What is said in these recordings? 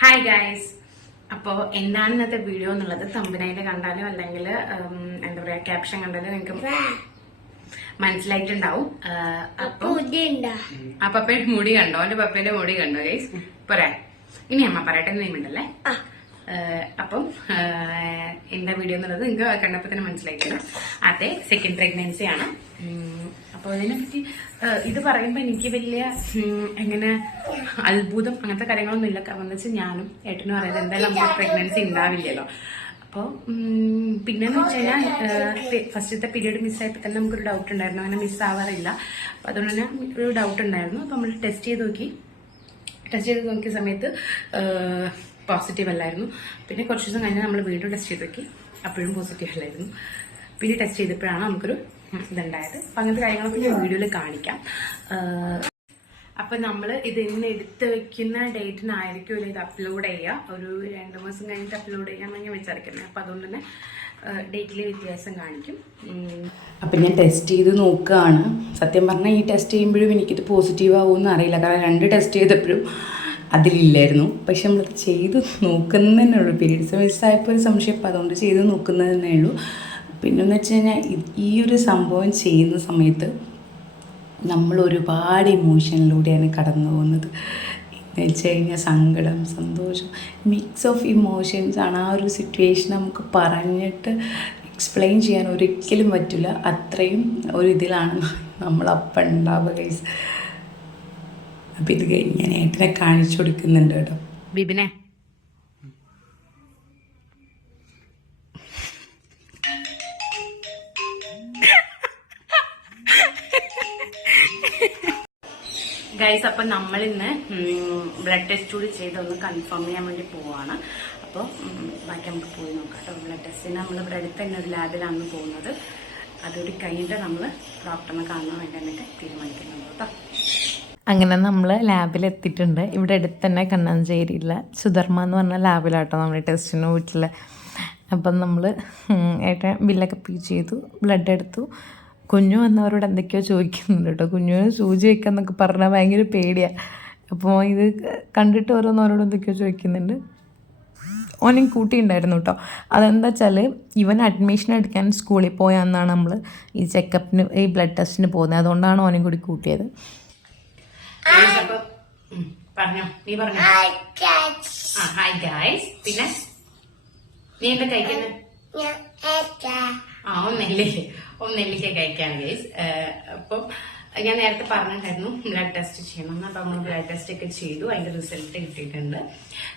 Hi guys. അപ്പോൾ എന്താണ് ഇന്നത്തെ വീഡിയോ എന്നുള്ളത് തമ്പനയിൽ കണ്ടാലോ അല്ലെങ്കിൽ എന്താ പറയാ ക്യാപ്ഷൻ കണ്ടാലോ നിങ്ങൾക്ക് മനസ്സിലായിട്ടുണ്ടാവും. പപ്പയുടെ മുടി കണ്ടോ? എന്റെ പപ്പയുടെ മുടി കണ്ടോ ഗൈസ്? പറയാ ഇനി അമ്മ പറയട്ടെ നിയമണ്ടല്ലേ. അപ്പം എന്താ വീഡിയോ എന്നുള്ളത് നിങ്ങൾക്ക് കണ്ടപ്പോൾ തന്നെ മനസ്സിലായിട്ടുണ്ട്. അതെ, സെക്കൻഡ് പ്രഗ്നൻസി ആണ്. അപ്പോൾ അതിനെപ്പറ്റി ഇത് പറയുമ്പോൾ എനിക്ക് വലിയ എങ്ങനെ അത്ഭുതം അങ്ങനത്തെ കാര്യങ്ങളൊന്നും ഇല്ല. കാരണം എന്താ വെച്ചാൽ ഞാനും ഏട്ടനും പറയുന്നത് എന്തായാലും നമുക്ക് പ്രഗ്നൻസി ഉണ്ടാവില്ലല്ലോ. അപ്പോൾ പിന്നെന്ന് വെച്ച് കഴിഞ്ഞാൽ ഫസ്റ്റത്തെ പീരീഡ് മിസ്സായപ്പോൾ തന്നെ നമുക്കൊരു ഡൗട്ട് ഉണ്ടായിരുന്നു. അങ്ങനെ മിസ്സാവാറില്ല. അപ്പോൾ അതുകൊണ്ട് തന്നെ ഒരു ഡൗട്ട് ഉണ്ടായിരുന്നു. അപ്പോൾ നമ്മൾ ടെസ്റ്റ് ചെയ്ത് നോക്കിയ സമയത്ത് പോസിറ്റീവ് അല്ലായിരുന്നു. പിന്നെ കുറച്ച് ദിവസം കഴിഞ്ഞാൽ നമ്മൾ വീണ്ടും ടെസ്റ്റ് ചെയ്ത് നോക്കി, അപ്പോഴും പോസിറ്റീവ് അല്ലായിരുന്നു. പിന്നെ ടെസ്റ്റ് ചെയ്തപ്പോഴാണ് നമുക്കൊരു ഇതുണ്ടായത്. അപ്പം അങ്ങനത്തെ കാര്യങ്ങളൊക്കെ ഞാൻ വീഡിയോയിൽ കാണിക്കാം. അപ്പം നമ്മൾ ഇത് ഇന്ന് എടുത്ത് വെക്കുന്ന ഡേറ്റിനായിരിക്കും ഇത് അപ്ലോഡ് ചെയ്യുക. ഒരു 2 മാസം കഴിഞ്ഞിട്ട് അപ്ലോഡ് ചെയ്യാമെന്ന് ഞാൻ വിചാരിക്കുന്നത്. അപ്പം അതുകൊണ്ട് തന്നെ ഡേറ്റിൽ വ്യത്യാസം കാണിക്കും. അപ്പം ഞാൻ ടെസ്റ്റ് ചെയ്ത് നോക്കുകയാണ്. സത്യം പറഞ്ഞാൽ ഈ ടെസ്റ്റ് ചെയ്യുമ്പോഴും എനിക്കിത് പോസിറ്റീവ് ആവുമെന്ന് അറിയില്ല. കാരണം 2 ടെസ്റ്റ് ചെയ്തപ്പോഴും അതിലില്ലായിരുന്നു. പക്ഷെ നമ്മളത് ചെയ്ത് നോക്കുന്നതന്നെ ഉള്ളൂ. പീരീഡ്സ് മിസ്സായപ്പോൾ ഒരു സംശയം, അപ്പം അതുകൊണ്ട് ചെയ്ത് നോക്കുന്നത് തന്നെ ഉള്ളൂ. പിന്നെന്ന് വെച്ച് കഴിഞ്ഞാൽ ഈ ഒരു സംഭവം ചെയ്യുന്ന സമയത്ത് നമ്മൾ ഒരുപാട് ഇമോഷനിലൂടെയാണ് കടന്നു പോകുന്നത്. എന്ന് വെച്ച് കഴിഞ്ഞാൽ സങ്കടം, സന്തോഷം, മിക്സ് ഓഫ് ഇമോഷൻസ് ആണ്. ആ ഒരു സിറ്റുവേഷൻ നമുക്ക് പറഞ്ഞിട്ട് എക്സ്പ്ലെയിൻ ചെയ്യാൻ ഒരിക്കലും പറ്റില്ല. അത്രയും ഒരു ഇതിലാണ് നമ്മളപ്പം ഉണ്ടാവുക ഗൈസ്. അപ്പം ഇത് കഴിഞ്ഞ് ഞാൻ ഏട്ടനെ കാണിച്ചു കൊടുക്കുന്നുണ്ട് കേട്ടോ. ബിബിനെ ഗൈസ്, അപ്പം നമ്മളിന്ന് ബ്ലഡ് ടെസ്റ്റ് കൂടി ചെയ്തൊന്ന് കൺഫേം ചെയ്യാൻ വേണ്ടി പോവാണ്. അപ്പോൾ ബാക്കി നമുക്ക് പോയി നോക്കാം കേട്ടോ. ബ്ലഡ് ടെസ്റ്റിന് നമ്മൾ ഇവിടെ അടുത്ത് തന്നെ ഒരു ലാബിലാണ് പോകുന്നത്. അതുകൂടി കഴിഞ്ഞിട്ട് നമ്മൾ ഡോക്ടറിനെ കാണാൻ വേണ്ടി എന്നിട്ട് തീരുമാനിക്കുന്നുണ്ട് കേട്ടോ. അങ്ങനെ നമ്മൾ ലാബിലെത്തിയിട്ടുണ്ട്. ഇവിടെ അടുത്ത് തന്നെ കണ്ണാഞ്ചേരിയില്ല സുധർമ്മ എന്ന് പറഞ്ഞ ലാബിലാട്ടോ നമ്മൾ ടെസ്റ്റിന് പോയിട്ടില്ല. അപ്പം നമ്മൾ ഏട്ടൻ ബില്ലൊക്കെ പേ ചെയ്തു, ബ്ലഡ് എടുത്തു. കുഞ്ഞു വന്നവരോട് എന്തൊക്കെയോ ചോദിക്കുന്നുണ്ട് കേട്ടോ. കുഞ്ഞുവിന് സൂചി വയ്ക്കാന്നൊക്കെ പറഞ്ഞാൽ ഭയങ്കര പേടിയാണ്. അപ്പോൾ ഇത് കണ്ടിട്ട് ഓരോന്നോരോട് എന്തൊക്കെയോ ചോദിക്കുന്നുണ്ട്. ഓനും കൂട്ടിയുണ്ടായിരുന്നു കേട്ടോ. അതെന്താ വെച്ചാൽ ഇവൻ അഡ്മിഷൻ എടുക്കാൻ സ്കൂളിൽ പോയാന്നാണ് നമ്മൾ ഈ ചെക്കപ്പിന് ഈ ബ്ലഡ് ടെസ്റ്റിന് പോകുന്നത്. അതുകൊണ്ടാണ് ഓനും കൂടി കൂട്ടിയത്. Hi guys. പിന്നെ നീ എന്താ കഴിക്കുന്നത്? ഒന്നെല്ലിക്ക കഴിക്കാണ് ഗൈസ്. അപ്പം ഞാൻ നേരത്തെ പറഞ്ഞിട്ടുണ്ടായിരുന്നു ബ്ലഡ് ടെസ്റ്റ് ചെയ്യണമെന്ന്. അപ്പം നമ്മൾ ബ്ലഡ് ടെസ്റ്റ് ഒക്കെ ചെയ്തു. അതിന്റെ റിസൾട്ട് കിട്ടിയിട്ടുണ്ട്.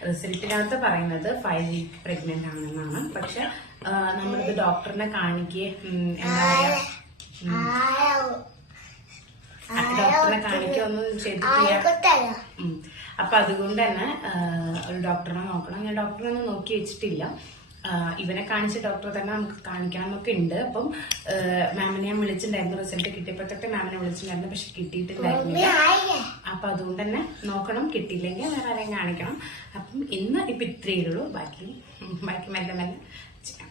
റിസൾട്ടിനകത്ത് പറയുന്നത് 5 വീക്ക് പ്രഗ്നന്റ് ആണെന്നാണ്. പക്ഷെ നമ്മളിത് ഡോക്ടറിനെ കാണിക്കുകയും എന്താ പറയാ ഡോക്ടറിനെ കാണിക്കുകയൊന്നും ചെയ്തിട്ടില്ല. അപ്പൊ അതുകൊണ്ട് തന്നെ ഒരു ഡോക്ടറിനെ നോക്കണം. ഞാൻ ഡോക്ടറിനൊന്നും നോക്കി വെച്ചിട്ടില്ല. ഇവനെ കാണിച്ച ഡോക്ടറെ തന്നെ നമുക്ക് കാണിക്കണം എന്നൊക്കെ ഉണ്ട്. അപ്പം മാമിനെ ഞാൻ വിളിച്ചിട്ടുണ്ടായിരുന്നു. റിസൾട്ട് കിട്ടിയപ്പോഴത്തെ മാമിനെ വിളിച്ചിട്ടുണ്ടായിരുന്നു. പക്ഷെ കിട്ടിയിട്ടുണ്ടായിരുന്നില്ല. അപ്പൊ അതുകൊണ്ട് തന്നെ നോക്കണം. കിട്ടിയില്ലെങ്കിൽ വേറെ ആരെയും കാണിക്കണം. അപ്പം ഇന്ന് ഇപ്പൊ ഇത്രയേ ഉള്ളൂ. ബാക്കി മെല്ലെ മെല്ലെ ചെയ്യാം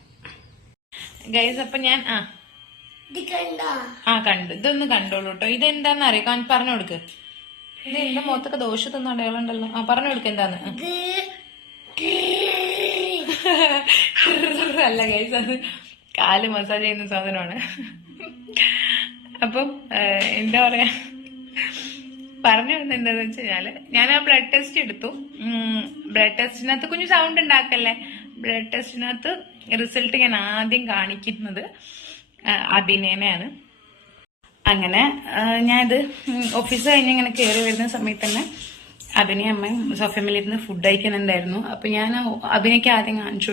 ഗൈസ്. അപ്പൊ ഞാൻ കണ്ടു. ഇതൊന്ന് കണ്ടോളൂ കേട്ടോ. ഇതെന്താന്ന് അറിയാം, പറഞ്ഞു കൊടുക്ക്. ഇത് എന്റെ മുഖത്തൊക്കെ ദോഷത്തൊന്നും അടയാളുണ്ടല്ലോ. പറഞ്ഞു കൊടുക്ക എന്താന്ന്. അല്ല ഗൈസ്, അത് കാല് മസാജ് ചെയ്യുന്ന സാധനമാണ്. അപ്പം എന്താ പറയാ പറഞ്ഞു വരുന്നത് എന്താന്ന് വെച്ച് കഴിഞ്ഞാല് ഞാൻ ആ ബ്ലഡ് ടെസ്റ്റ് എടുത്തു. ബ്ലഡ് ടെസ്റ്റിനകത്ത് കുഞ്ഞു സൗണ്ട് ഉണ്ടാക്കല്ലേ. ബ്ലഡ് ടെസ്റ്റിനകത്ത് റിസൾട്ട് ഞാൻ ആദ്യം കാണിക്കുന്നത് അഭിനയനെയാണ്. അങ്ങനെ ഞാനിത് ഓഫീസ് കഴിഞ്ഞ് ഇങ്ങനെ കയറി വരുന്ന സമയത്ത് തന്നെ അഭിനയ അമ്മയും സോഫ്യമിലിരുന്ന് ഫുഡ് കഴിക്കുന്നുണ്ടായിരുന്നു. അപ്പൊ ഞാൻ അഭിനയ്ക്ക് ആദ്യം കാണിച്ചു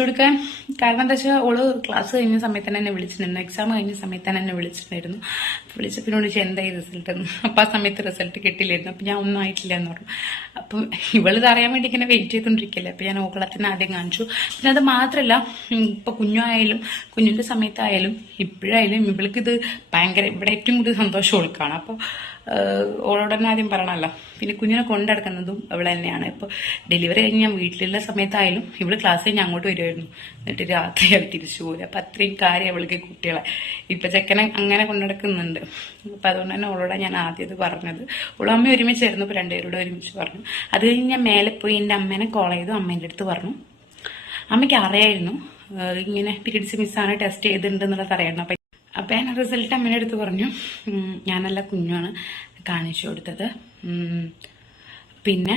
കൊടുക്കാൻ കാരണം എന്താ വെച്ചാൽ ഓള് ക്ലാസ് കഴിഞ്ഞ സമയത്ത് തന്നെ എന്നെ വിളിച്ചിട്ടുണ്ടായിരുന്നു. എക്സാം കഴിഞ്ഞ സമയത്ത് തന്നെ എന്നെ വിളിച്ചിട്ടുണ്ടായിരുന്നു. വിളിച്ചപ്പിനോട് ചോദിച്ചാൽ എന്തായി റിസൾട്ട് എന്ന്. അപ്പൊ ആ സമയത്ത് റിസൾട്ട് കിട്ടില്ലായിരുന്നു. അപ്പൊ ഞാൻ ഒന്നും ആയിട്ടില്ല എന്ന് പറഞ്ഞു. അപ്പൊ ഇവളിത് അറിയാൻ വേണ്ടി ഇങ്ങനെ വെയിറ്റ് ചെയ്തോണ്ടിരിക്കില്ല. അപ്പൊ ഞാൻ ഓളെ തന്നെ ആദ്യം കാണിച്ചു. പിന്നെ അത് മാത്രല്ല, ഇപ്പൊ കുഞ്ഞായാലും കുഞ്ഞിന്റെ സമയത്തായാലും ഇപ്പോഴായാലും ഇവൾക്കിത് ഭയങ്കര ഇവിടെ ഏറ്റവും കൂടുതൽ സന്തോഷം ഓൾക്കാണ്. അപ്പൊ ഓളോട് തന്നെ ആദ്യം പറയണമല്ലോ. പിന്നെ കുഞ്ഞിനെ കൊണ്ടെടുക്കുന്നതും അവൾ തന്നെയാണ്. ഇപ്പോൾ ഡെലിവറി കഴിഞ്ഞ് ഞാൻ വീട്ടിലുള്ള സമയത്തായാലും ഇവള് ക്ലാസ് കഴിഞ്ഞ് അങ്ങോട്ട് വരുമായിരുന്നു. എന്നിട്ട് രാത്രി അവൾ തിരിച്ചു പോകില്ല. അപ്പം അത്രയും കാര്യം അവൾക്ക് കുട്ടികളെ. ഇപ്പം ചെക്കനെ അങ്ങനെ കൊണ്ടെടുക്കുന്നുണ്ട്. അപ്പം അതുകൊണ്ട് തന്നെ ഓളോടെ ഞാൻ ആദ്യം ഇത് പറഞ്ഞത്. ഓളും അമ്മ ഒരുമിച്ചായിരുന്നു. ഇപ്പോൾ രണ്ടുപേരോട് ഒരുമിച്ച് പറഞ്ഞു. അത് കഴിഞ്ഞ് ഞാൻ മേലെ പോയി എൻ്റെ അമ്മേനെ കോൾ ചെയ്തു. അമ്മേൻ്റെ അടുത്ത് പറഞ്ഞു. അമ്മയ്ക്ക് അറിയായിരുന്നു ഇങ്ങനെ പീരീഡ്സ് മിസ്സാണ്, ടെസ്റ്റ് ചെയ്തിട്ടുണ്ട് എന്നുള്ളത് അറിയായിരുന്നു. അപ്പം ഞാൻ റിസൾട്ട് അമ്മേൻ്റെ അടുത്ത് പറഞ്ഞു. ഞാനല്ല കുഞ്ഞാണ് കാണിച്ചു കൊടുത്തത്. പിന്നെ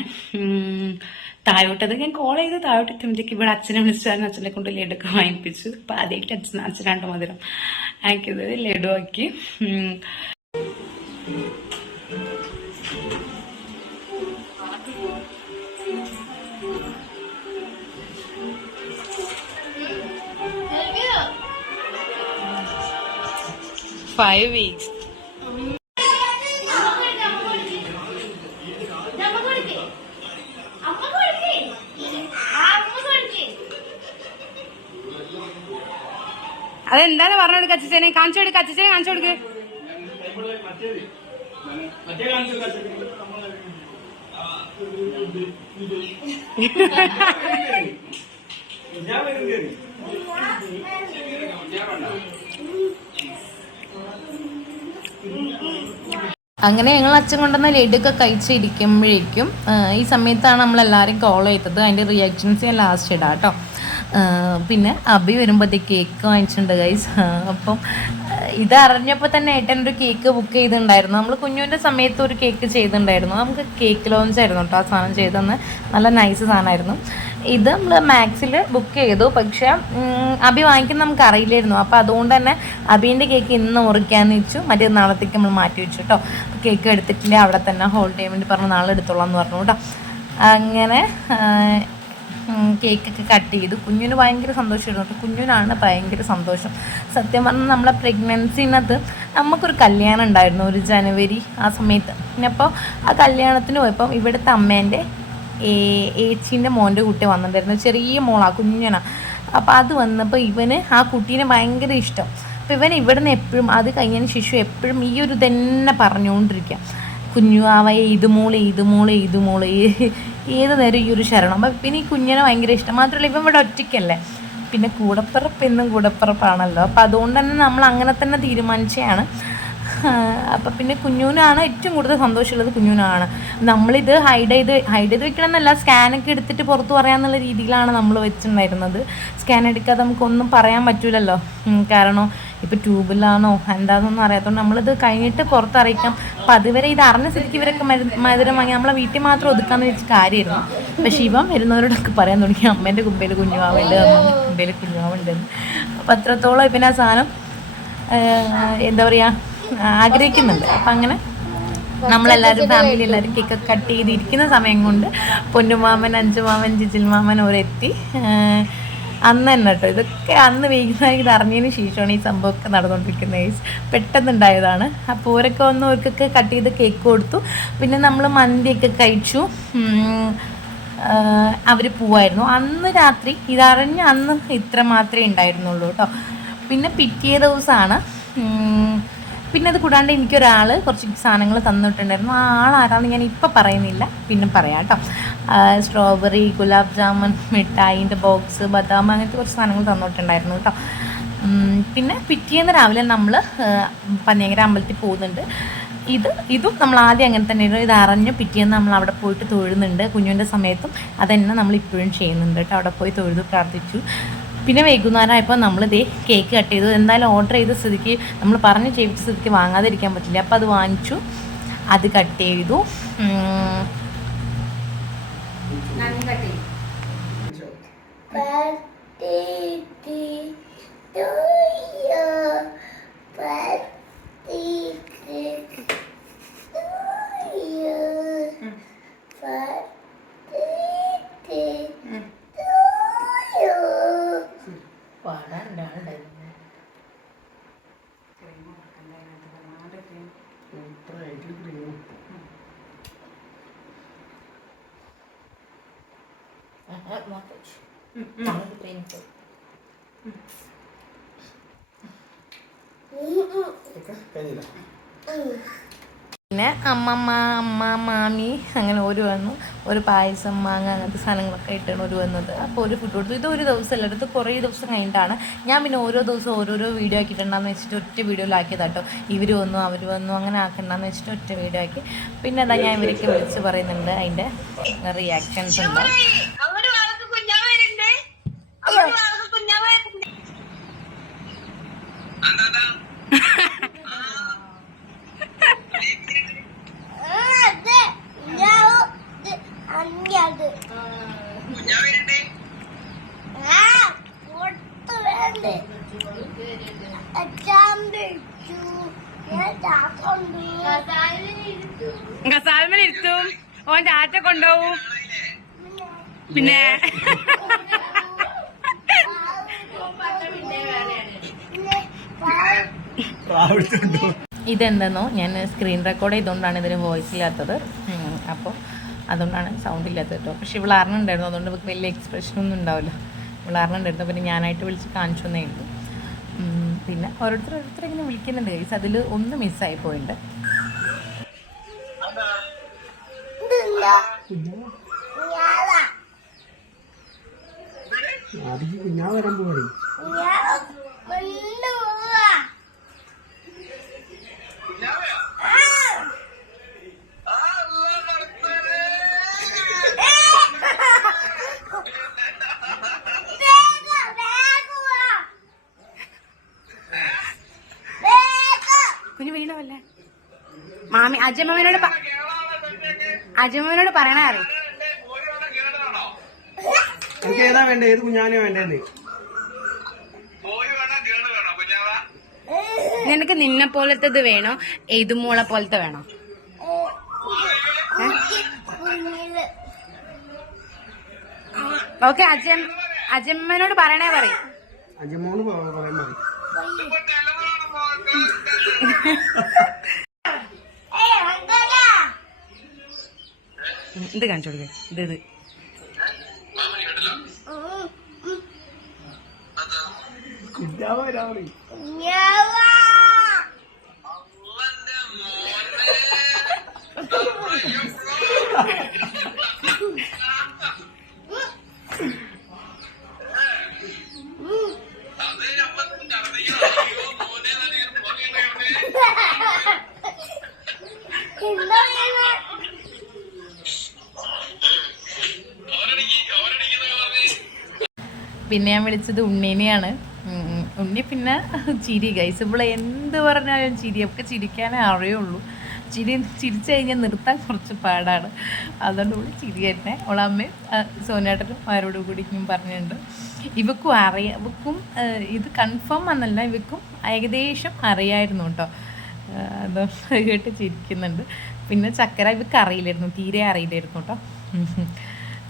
താഴോട്ടത് ഞാൻ കോൾ ചെയ്ത് താഴോട്ടെത്തുമ്പോഴത്തേക്ക് ഇവിടെ അച്ഛനെ വിളിച്ചായിരുന്നു. അച്ഛനെ കൊണ്ട് ലഡുക്കെ വാങ്ങിപ്പിച്ചു. അപ്പം ആദ്യമായിട്ട് അച്ഛനാണ്ട് മധുരം ആക്കിയത് ലഡു ആക്കി. Five weeks. അതെന്താണ് പറഞ്ഞെടുക്ക അച്ഛനെ കാണിച്ചു കൊടുക്ക. അച്ഛനെ കാണിച്ചു കൊടുക്ക്. അങ്ങനെ ഞങ്ങൾ അച്ഛൻ കൊണ്ടുവന്ന ലഡുക്കെ കഴിച്ചിരിക്കുമ്പോഴേക്കും ഈ സമയത്താണ് നമ്മളെല്ലാവരും കോൾ ചെയ്തത്. അതിൻ്റെ റിയാക്ഷൻസ് ഞാൻ ലാസ്റ്റ് ഇടാം കേട്ടോ. പിന്നെ അബി വരുമ്പോഴത്തേക്ക് കേക്ക് വാങ്ങിച്ചിട്ടുണ്ട് ഗൈസ്. അപ്പം ഇതറിഞ്ഞപ്പോൾ തന്നെ ഏട്ടൻ ഒരു കേക്ക് ബുക്ക് ചെയ്തിട്ടുണ്ടായിരുന്നു. നമ്മൾ കുഞ്ഞുവിൻ്റെ സമയത്ത് ഒരു കേക്ക് ചെയ്തിട്ടുണ്ടായിരുന്നു. നമുക്ക് കേക്ക് ലോഞ്ച് ആയിരുന്നു കേട്ടോ ആ സാധനം ചെയ്തെന്ന്. നല്ല നൈസ് സാധനമായിരുന്നു. ഇത് നമ്മൾ മാക്സിൽ ബുക്ക് ചെയ്തു. പക്ഷേ അബി വാങ്ങിക്കുന്ന നമുക്ക് അറിയില്ലായിരുന്നു. അപ്പോൾ അതുകൊണ്ട് തന്നെ അബീൻ്റെ കേക്ക് ഇന്ന് മുറിക്കാമെന്ന് വെച്ചു. മറ്റേ നാളത്തേക്ക് നമ്മൾ മാറ്റി വെച്ചു കേട്ടോ. കേക്ക് എടുത്തിട്ടില്ല, അവിടെ തന്നെ ഹോൾഡ് ചെയ്യാൻ വേണ്ടി പറഞ്ഞു. നാളെ എടുത്തോളാം എന്ന് പറഞ്ഞു കേട്ടോ. അങ്ങനെ കേക്കൊക്കെ കട്ട് ചെയ്തു. കുഞ്ഞിന് ഭയങ്കര സന്തോഷമായിരുന്നു കേട്ടോ. കുഞ്ഞിനാണ് ഭയങ്കര സന്തോഷം. സത്യം പറഞ്ഞാൽ നമ്മളെ പ്രഗ്നൻസിനകത്ത് നമുക്കൊരു കല്യാണം ഉണ്ടായിരുന്നു ഒരു ജനുവരി ആ സമയത്ത്. പിന്നെ അപ്പോൾ ആ കല്യാണത്തിന് പോയപ്പം ഇവിടുത്തെ അമ്മേൻ്റെ ഏച്ചീൻ്റെ മോൻ്റെ കുട്ടി വന്നിട്ടുണ്ടായിരുന്നു. ചെറിയ മോളാണ്, കുഞ്ഞനാണ്. അപ്പോൾ അത് വന്നപ്പോൾ ഇവന് ആ കുട്ടീനെ ഭയങ്കര ഇഷ്ടം. അപ്പോൾ ഇവൻ ഇവിടെ നിന്ന് എപ്പോഴും അത് കഴിഞ്ഞതിന് ശേഷം എപ്പോഴും ഈ ഒരു തന്നെ പറഞ്ഞുകൊണ്ടിരിക്കുക. കുഞ്ഞു ആവയെ ഇതുമോളെ ഇതുമോളെ ഇതുമോളെ ഏത് നേരം ഈ ഒരു ശരണം. അപ്പം പിന്നെ ഈ കുഞ്ഞിനെ ഭയങ്കര ഇഷ്ടം. മാത്രമല്ല ഇവൻ ഇവിടെ ഒറ്റയ്ക്കല്ലേ, പിന്നെ കൂടപ്പിറപ്പ് എന്നും കൂടപ്പിറപ്പാണല്ലോ. അപ്പം അതുകൊണ്ട് തന്നെ നമ്മൾ അങ്ങനെ തന്നെ തീരുമാനിച്ചതാണ്. അപ്പം പിന്നെ കുഞ്ഞൂനാണ് ഏറ്റവും കൂടുതൽ സന്തോഷമുള്ളത്. കുഞ്ഞൂനാണ്. നമ്മളിത് ഹൈഡ് ചെയ്ത് വെക്കണം എന്നല്ല, സ്കാനൊക്കെ എടുത്തിട്ട് പുറത്ത് പറയാമെന്നുള്ള രീതിയിലാണ് നമ്മൾ വെച്ചിട്ടുണ്ടായിരുന്നത്. സ്കാൻ എടുക്കാതെ നമുക്കൊന്നും പറയാൻ പറ്റില്ലല്ലോ. കാരണം ഇപ്പോൾ ട്യൂബിലാണോ എന്താണെന്നൊന്നും അറിയാത്തതുകൊണ്ട് നമ്മളിത് കഴിഞ്ഞിട്ട് പുറത്തറിയിക്കാം. അപ്പം അതുവരെ ഇത് അറിഞ്ഞ സ്ഥിതിക്ക് ഇവരൊക്കെ മധുരം വാങ്ങി നമ്മളെ വീട്ടിൽ മാത്രം ഒതുക്കാമെന്ന് വെച്ച കാര്യമായിരുന്നു. പക്ഷേ ഇവൻ വരുന്നവരോടൊക്കെ പറയാൻ തുടങ്ങി അമ്മേൻ്റെ കുമ്പയിൽ കുഞ്ഞുമാവുണ്ട്, അമ്മേൻ്റെ കുമ്പയിൽ കുഞ്ഞുമാവുണ്ടെന്ന്. അപ്പം അത്രത്തോളം പിന്നെ ആ സാധനം എന്താ പറയുക ആഗ്രഹിക്കുന്നുണ്ട്. അപ്പം അങ്ങനെ നമ്മളെല്ലാവരും ഫാമിലി എല്ലാവരും കേക്കൊക്കെ കട്ട് ചെയ്തിരിക്കുന്ന സമയം കൊണ്ട് പൊന്നുമാമൻ, അഞ്ചുമാമൻ, ജിജിൽമാമൻ ഓരെത്തി. അന്ന് തന്നെ കേട്ടോ ഇതൊക്കെ അന്ന് വൈകുന്നേരം ഇത് അറിഞ്ഞതിന് ശേഷമാണ് ഈ സംഭവമൊക്കെ നടന്നുകൊണ്ടിരിക്കുന്നത്. പെട്ടെന്നുണ്ടായതാണ്. അപ്പോൾ ഓരൊക്കെ വന്ന് ഓർക്കൊക്കെ കട്ട് ചെയ്ത് കേക്ക് കൊടുത്തു. പിന്നെ നമ്മൾ മന്തിയൊക്കെ കഴിച്ചു. അവർ പോവായിരുന്നു. അന്ന് രാത്രി ഇതറിഞ്ഞ് അന്ന് ഇത്ര മാത്രമേ ഉണ്ടായിരുന്നുള്ളൂ കേട്ടോ. പിന്നെ പിറ്റേ ദിവസമാണ്. പിന്നെ അത് കൂടാണ്ട് എനിക്കൊരാൾ കുറച്ച് സാധനങ്ങൾ തന്നിട്ടുണ്ടായിരുന്നു. ആ ആളാരാന്ന് ഞാൻ ഇപ്പം പറയുന്നില്ല, പിന്നെ പറയാം കേട്ടോ. സ്ട്രോബെറി, ഗുലാബ് ജാമുൻ, മിഠായിൻ്റെ ബോക്സ്, ബദാം, അങ്ങനത്തെ കുറച്ച് സാധനങ്ങൾ തന്നിട്ടുണ്ടായിരുന്നു കേട്ടോ. പിന്നെ പിറ്റേന്ന് രാവിലെ നമ്മൾ പന്നിയങ്കര അമ്പലത്തിൽ പോകുന്നുണ്ട്. ഇതും നമ്മൾ ആദ്യം അങ്ങനെ തന്നെയായിരുന്നു. ഇത് അറിഞ്ഞു പിറ്റേന്ന് നമ്മൾ അവിടെ പോയിട്ട് തൊഴുന്നുണ്ട്. കുഞ്ഞുവിൻ്റെ സമയത്തും അതന്നെ നമ്മൾ ഇപ്പോഴും ചെയ്യുന്നുണ്ട് കേട്ടോ. അവിടെ പോയി തൊഴുതു പ്രാർത്ഥിച്ചു. പിന്നെ വൈകുന്നേരമായപ്പോൾ നമ്മളിതേ കേക്ക് കട്ട് ചെയ്തു. എന്തായാലും ഓർഡർ ചെയ്ത സ്ഥിതിക്ക് നമ്മൾ പറഞ്ഞ് ചെയ്യിച്ച സ്ഥിതിക്ക് വാങ്ങാതിരിക്കാൻ പറ്റില്ല. അപ്പോൾ അത് വാങ്ങിച്ചു, അത് കട്ട് ചെയ്തു. പിന്നെ അമ്മ മാമി അങ്ങനെ ഒരു വന്നു, ഒരു പായസം മാങ്ങ അങ്ങനത്തെ സാധനങ്ങളൊക്കെ ആയിട്ടാണ് ഒരു വന്നത്. അപ്പോൾ ഒരു ഫുഡ് കൊടുത്തു. ഇത് ഒരു ദിവസമല്ല, ഇത് കുറേ ദിവസം കഴിഞ്ഞിട്ടാണ്. ഞാൻ പിന്നെ ഓരോ ദിവസവും ഓരോരോ വീഡിയോ ആക്കിയിട്ടുണ്ടെന്ന് വെച്ചിട്ട് ഒറ്റ വീഡിയോയിലാക്കിയതാട്ടോ. ഇവർ വന്നു അവർ വന്നു അങ്ങനെ ആക്കണ്ടെന്ന് വെച്ചിട്ട് ഒറ്റ വീഡിയോ ആക്കി. പിന്നെ അതാ ഞാൻ ഇവരൊക്കെ വിളിച്ച് പറയുന്നുണ്ട്, അതിൻ്റെ റിയാക്ഷൻസ് ഉണ്ടാവും. കസാൽമേലിരുത്തും, ഓൻ ടാറ്റ കൊണ്ടുപോവും. പിന്നെ ഇതെന്തെന്നോ ഞാൻ സ്ക്രീൻ റെക്കോർഡ് ചെയ്തുകൊണ്ടാണ് ഇതിന് വോയിസ് ഇല്ലാത്തത്. അപ്പോൾ അതുകൊണ്ടാണ് സൗണ്ട് ഇല്ലാത്തത് കേട്ടോ. പക്ഷെ ഇവിടെ അറിഞ്ഞിട്ടുണ്ടായിരുന്നു, അതുകൊണ്ട് നമുക്ക് വലിയ എക്സ്പ്രഷൻ ഒന്നും ഉണ്ടാവില്ല. ഇവിടെ അറിഞ്ഞിട്ടുണ്ടായിരുന്നു, പിന്നെ ഞാനായിട്ട് വിളിച്ച് കാണിച്ചു തന്നേ ഉള്ളൂ. പിന്നെ ഓരോരുത്തർ ഇങ്ങനെ വിളിക്കുന്നുണ്ട് ഗൈസ്, അതിൽ ഒന്ന് മിസ്സായി പോയിട്ടുണ്ട്. കുഞ്ഞു വീണവല്ലേ മാമി അജമ്മനോട് പറയണ അറിയാം. ഏതാ വേണ്ടേ, ഏത് കുഞ്ഞാനോ വേണ്ടേ? നിനക്ക് നിന്നെ പോലത്തത് വേണോ, ഏതുമോളെ പോലത്തെ വേണോ? ഓക്കെ, അജമ്മനോട് പറയണേ പറയും. അജമ്മോട് പറയാൻ മതി. ഇത് കാണിച്ചു കൊടുക്കേ, ഇത് പിന്നെ ഞാൻ വിളിച്ചത് ഉണ്ണീനെയാണ്. ഉണ്ണി പിന്നെ ചിരി ഗൈസ്, ഇവിടെ എന്ത് പറഞ്ഞാലും ചിരി, ഒക്കെ ചിരിക്കാനേ അറിയുള്ളൂ. ചിരിച്ചു കഴിഞ്ഞാൽ നിർത്താൻ കുറച്ച് പാടാണ്. അതുകൊണ്ട് ഇവിടെ ചിരി തന്നെ. അവളമ്മയും സോനേട്ടനും അവരോട് കൂടി പറഞ്ഞിട്ടുണ്ട്. ഇവക്കും ഇത് കൺഫേം എന്നല്ല, ഇവക്കും ഏകദേശം അറിയായിരുന്നു കേട്ടോ. അത് കേട്ട് ചിരിക്കുന്നുണ്ട്. പിന്നെ ചക്കര ഇവർക്ക് അറിയില്ലായിരുന്നു, തീരെ അറിയില്ലായിരുന്നു കേട്ടോ.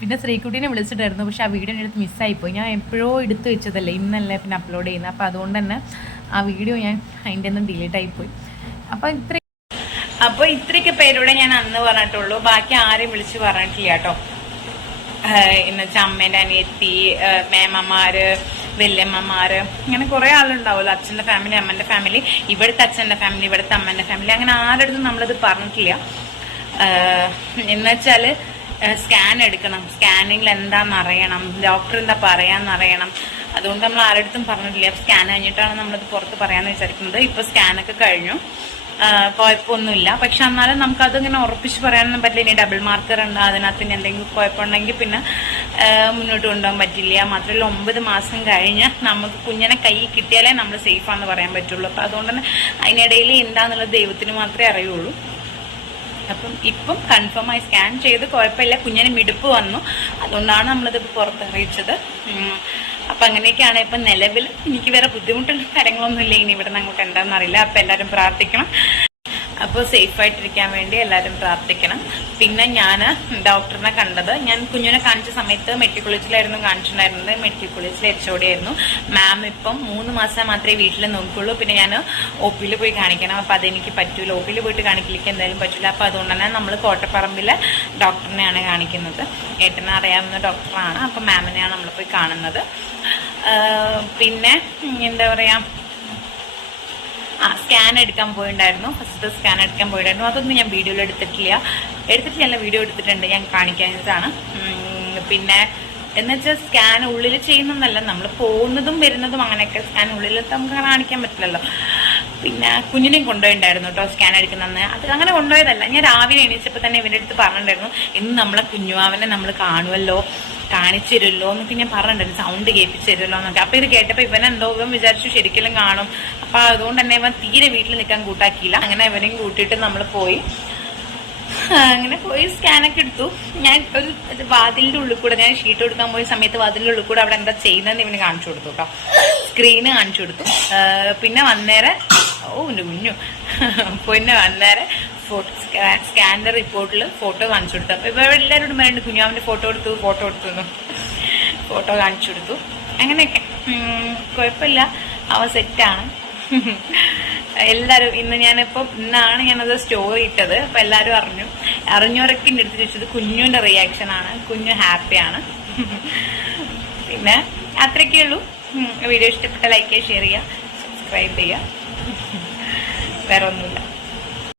പിന്നെ ശ്രീകുട്ടീനെ വിളിച്ചിട്ടായിരുന്നു, പക്ഷെ ആ വീഡിയോ എടുത്ത് മിസ്സായിപ്പോയി. ഞാൻ എപ്പോഴോ എടുത്തു വെച്ചതല്ലേ, ഇന്നല്ലേ പിന്നെ അപ്ലോഡ് ചെയ്യുന്നത്. അപ്പോൾ അതുകൊണ്ട് തന്നെ ആ വീഡിയോ ഞാൻ അതിൻ്റെ ഒന്നും ഡിലീറ്റ് ആയിപ്പോയി. അപ്പോൾ ഇത്രയൊക്കെ പേരോടെ ഞാൻ അന്ന് പറഞ്ഞിട്ടുള്ളൂ, ബാക്കി ആരെയും വിളിച്ച് പറഞ്ഞിട്ടില്ല കേട്ടോ. എന്നുവെച്ചാൽ അമ്മേൻ്റെ അനിയത്തി, മേമ്മമാര്, വല്യമ്മമാര്, ഇങ്ങനെ കുറേ ആളുണ്ടാവുമല്ലോ. അച്ഛൻ്റെ ഫാമിലി, അമ്മേൻ്റെ ഫാമിലി, ഇവിടുത്തെ അച്ഛൻ്റെ ഫാമിലി, ഇവിടുത്തെ അമ്മേൻ്റെ ഫാമിലി, അങ്ങനെ ആരുടെ നമ്മളത് പറഞ്ഞിട്ടില്ല. എന്നുവെച്ചാൽ സ്കാൻ എടുക്കണം, സ്കാനിങ്ങിൽ എന്താണെന്ന് അറിയണം, ഡോക്ടർ എന്താ പറയാന്നറിയണം. അതുകൊണ്ട് നമ്മൾ ആരുടെ പറഞ്ഞിട്ടില്ല. സ്കാൻ കഴിഞ്ഞിട്ടാണ് നമ്മളത് പുറത്ത് പറയാമെന്ന് വിചാരിക്കുന്നത്. ഇപ്പോൾ സ്കാനൊക്കെ കഴിഞ്ഞു, കുഴപ്പമൊന്നുമില്ല. പക്ഷെ എന്നാലും നമുക്കതിങ്ങനെ ഉറപ്പിച്ച് പറയാനൊന്നും പറ്റില്ല. ഇനി ഡബിൾ മാർക്കർ ഉണ്ട്, അതിനകത്ത് ഇനി എന്തെങ്കിലും കുഴപ്പമുണ്ടെങ്കിൽ പിന്നെ മുന്നോട്ട് കൊണ്ടുപോകാൻ പറ്റില്ല. മാത്രമല്ല 9 മാസം കഴിഞ്ഞ് നമുക്ക് കുഞ്ഞിനെ കൈ കിട്ടിയാലേ നമ്മൾ സേഫാണെന്ന് പറയാൻ പറ്റുള്ളൂ. അപ്പം അതുകൊണ്ട് തന്നെ അതിനിടയിൽ എന്താണെന്നുള്ളത് ദൈവത്തിന് മാത്രമേ അറിയുള്ളൂ. അപ്പം ഇപ്പം കൺഫേമായി സ്കാൻ ചെയ്ത് കുഴപ്പമില്ല, കുഞ്ഞിന് മിടുപ്പ് വന്നു. അതുകൊണ്ടാണ് നമ്മളിത് പുറത്തറിയിച്ചത്. അപ്പം അങ്ങനെയൊക്കെയാണ് ഇപ്പം നിലവിൽ. എനിക്ക് വേറെ ബുദ്ധിമുട്ടുള്ള കാര്യങ്ങളൊന്നും ഇല്ല. ഇനി ഇവിടെ നിന്ന് അങ്ങോട്ട് എന്താണെന്ന് അറിയില്ല. അപ്പം എല്ലാവരും പ്രാർത്ഥിക്കണം. അപ്പോൾ സേഫായിട്ടിരിക്കാൻ വേണ്ടി എല്ലാവരും പ്രാർത്ഥിക്കണം. പിന്നെ ഞാൻ ഡോക്ടറിനെ കണ്ടത്, ഞാൻ കുഞ്ഞിനെ കാണിച്ച സമയത്ത് മെഡിക്കൽ കോളേജിലായിരുന്നു കാണിച്ചിട്ടുണ്ടായിരുന്നത്. മെഡിക്കൽ കോളേജിൽ HOD ആയിരുന്നു. മാം ഇപ്പം 3 മാസം മാത്രമേ വീട്ടിൽ നോക്കുള്ളൂ. പിന്നെ ഞാൻ OP പോയി കാണിക്കണം. അപ്പം അതെനിക്ക് പറ്റൂല, OP പോയിട്ട് കാണിക്കലിക്ക് എന്തായാലും പറ്റില്ല. അപ്പം അതുകൊണ്ട് തന്നെ നമ്മൾ കോട്ടപ്പറമ്പിലെ ഡോക്ടറിനെയാണ് കാണിക്കുന്നത്. ഏട്ടനെ അറിയാവുന്ന ഡോക്ടറാണ്. അപ്പം മാമിനെയാണ് നമ്മൾ പോയി കാണുന്നത്. പിന്നെ എന്താ പറയുക, സ്കാൻ എടുക്കാൻ പോയിട്ടുണ്ടായിരുന്നു. ഫസ്റ്റ് സ്കാൻ എടുക്കാൻ പോയിട്ടുണ്ടായിരുന്നു. അതൊന്നും ഞാൻ വീഡിയോയിൽ എടുത്തിട്ടില്ല. വീഡിയോ എടുത്തിട്ടുണ്ട്, ഞാൻ കാണിക്കാനായിട്ടാണ്. പിന്നെ എന്നുവെച്ചാൽ സ്കാൻ ഉള്ളിൽ ചെയ്യുന്നതല്ല, നമ്മൾ പോകുന്നതും വരുന്നതും അങ്ങനെയൊക്കെ സ്കാൻ ഉള്ളിൽ നമുക്ക് കാണിക്കാൻ പറ്റില്ലല്ലോ. പിന്നെ കുഞ്ഞിനെയും കൊണ്ടുപോയിട്ടുണ്ടായിരുന്നു കേട്ടോ സ്കാൻ എടുക്കുന്നതെന്ന്. അത് അങ്ങനെ കൊണ്ടുപോയതല്ല, ഞാൻ രാവിലെ എണീച്ചപ്പോൾ തന്നെ ഇവൻ്റെ അടുത്ത് പറഞ്ഞിട്ടുണ്ടായിരുന്നു, ഇന്ന് നമ്മളെ കുഞ്ഞുവാവനെ നമ്മൾ കാണുമല്ലോ, കാണിച്ചു തരുമല്ലോ എന്നൊക്കെ ഞാൻ പറഞ്ഞിട്ടുണ്ടായിരുന്നു, സൗണ്ട് കേൾപ്പിച്ചു തരുമല്ലോ എന്നൊക്കെ. അപ്പോൾ ഇത് കേട്ടപ്പോൾ ഇവൻ വിചാരിച്ചു ശരിക്കും കാണും. അപ്പോൾ അതുകൊണ്ട് തന്നെ ഇവൻ തീരെ വീട്ടിൽ നിൽക്കാൻ കൂട്ടാക്കിയില്ല. അങ്ങനെ ഇവനെയും കൂട്ടിയിട്ട് നമ്മൾ പോയി. അങ്ങനെ പോയി സ്കാനൊക്കെ എടുത്തു. ഞാൻ ഒരു വാതിലിൻ്റെ ഉള്ളിൽ കൂടെ, ഞാൻ ഷീറ്റ് കൊടുക്കാൻ പോയ സമയത്ത് വാതിലിൻ്റെ ഉള്ളിൽ കൂടെ അവിടെ എന്താ ചെയ്യുന്നതെന്ന് ഇവന് കാണിച്ചു കൊടുത്തു കേട്ടോ, സ്ക്രീന് കാണിച്ചു കൊടുത്തു. പിന്നെ വന്നേരം പിന്നെ വന്നേരം സ്കാനിൻ്റെ റിപ്പോർട്ടിൽ ഫോട്ടോ കാണിച്ചു കൊടുത്തു. അപ്പോൾ ഇപ്പോൾ എല്ലാവരോടും വേണ്ട കുഞ്ഞാവിൻ്റെ ഫോട്ടോ എടുത്തു ഫോട്ടോ കാണിച്ചു കൊടുത്തു. അങ്ങനെയൊക്കെ കുഴപ്പമില്ല, അവൻ സെറ്റാണ്. എല്ലാവരും ഇന്നാണ് ഞാനത് സ്റ്റോറി ഇട്ടത്. അപ്പൊ എല്ലാവരും അറിഞ്ഞവരൊക്കെ എൻ്റെ അടുത്ത് ചോദിച്ചത് കുഞ്ഞുവിന്റെ റിയാക്ഷൻ ആണ്. കുഞ്ഞു ഹാപ്പിയാണ്. പിന്നെ അത്രയൊക്കെ ഉള്ളൂ. വീഡിയോ ഇഷ്ടപ്പെട്ട ലൈക്ക് ചെയ്യുക, ഷെയർ ചെയ്യുക, സബ്സ്ക്രൈബ് ചെയ്യുക. വേറെ ഒന്നുമില്ല.